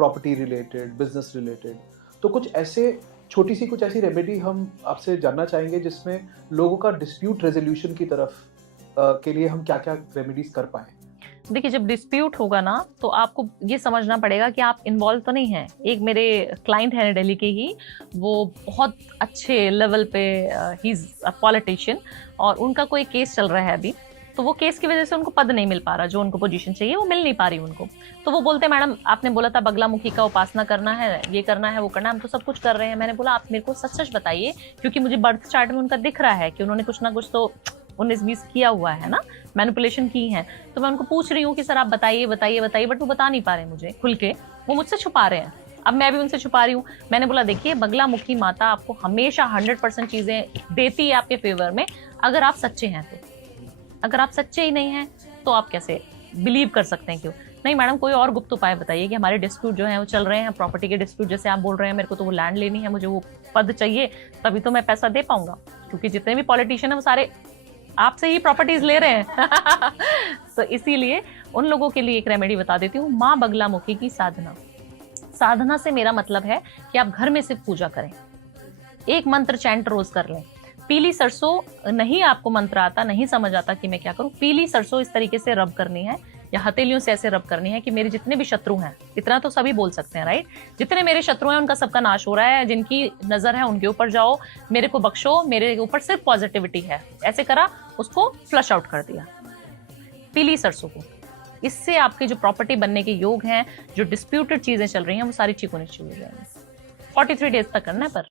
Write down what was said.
Property related, business related. तो कुछ ऐसे छोटी सी कुछ ऐसी रेमेडी हम आपसे जानना चाहेंगे जिसमें लोगों का डिस्प्यूट रेजोल्यूशन की तरफ के लिए हम क्या-क्या रेमेडीज कर पाएँ? देखिए, जब डिस्प्यूट होगा ना, तो आपको ये समझना पड़ेगा कि आप इन्वॉल्व तो नहीं हैं। एक मेरे क्लाइंट हैं दिल्ली के ही, वो बहुत अच्छे लेवल पे ही इज़ अ पॉलिटिशियन, और उनका कोई केस चल रहा है अभी। तो वो केस की वजह से उनको पद नहीं मिल पा रहा, जो उनको पोजीशन चाहिए वो मिल नहीं पा रही उनको। तो वो बोलते हैं, मैडम आपने बोला था बगलामुखी का उपासना करना है, ये करना है, वो करना है, हम तो सब कुछ कर रहे हैं। मैंने बोला आप मेरे को सच-सच बताइए, क्योंकि मुझे बर्थ चार्ट में उनका दिख रहा है कि उन्होंने कुछ ना कुछ तो 19-20 किया हुआ है ना, मैनिपुलेशन की है। तो मैं उनको पूछ रही हूँ कि सर आप बताइए, बताइए, बताइए, बट वो बता नहीं पा रहे मुझे खुल के, वो मुझसे छुपा रहे हैं। अब मैं भी उनसे छुपा रही हूँ। मैंने बोला देखिए, बगलामुखी माता आपको हमेशा 100% चीज़ें देती है आपके फ़ेवर में, अगर आप सच्चे हैं तो। अगर आप सच्चे ही नहीं हैं, तो आप कैसे बिलीव कर सकते हैं क्यों? नहीं मैडम, कोई और गुप्त उपाय बताइए कि हमारे डिस्प्यूट जो हैं वो चल रहे हैं, प्रॉपर्टी के डिस्प्यूट जैसे आप बोल रहे हैं, मेरे को तो वो लैंड लेनी है, मुझे वो पद चाहिए, तभी तो मैं पैसा दे पाऊँगा। क्योंकि जितने भी पॉलिटिशियन हैं वो सारे आपसे ही प्रॉपर्टीज ले रहे हैं। तो इसीलिए उन लोगों के लिए एक रेमेडी बता देती हूँ, माँ बगलामुखी की साधना। साधना से मेरा मतलब है कि आप घर में सिर्फ पूजा करें, एक मंत्र चैंट रोज कर लें। पीली सरसों नहीं आपको मंत्र आता, नहीं समझ आता कि मैं क्या करूं, पीली सरसों इस तरीके से रब करनी है या हथेलियों से ऐसे रब करनी है कि मेरे जितने भी शत्रु हैं, इतना तो सभी बोल सकते हैं राइट, जितने मेरे शत्रु हैं उनका सबका नाश हो रहा है, जिनकी नजर है उनके ऊपर जाओ, मेरे को बख्शो, मेरे ऊपर सिर्फ पॉजिटिविटी है, ऐसे करा, उसको फ्लश आउट कर दिया पीली सरसों को। इससे आपके जो प्रॉपर्टी बनने के योग हैं, जो डिस्प्यूटेड चीजें चल रही हैं, वो सारी ठीक होनी शुरू हो जाएंगी। 43 डेज तक करना है पर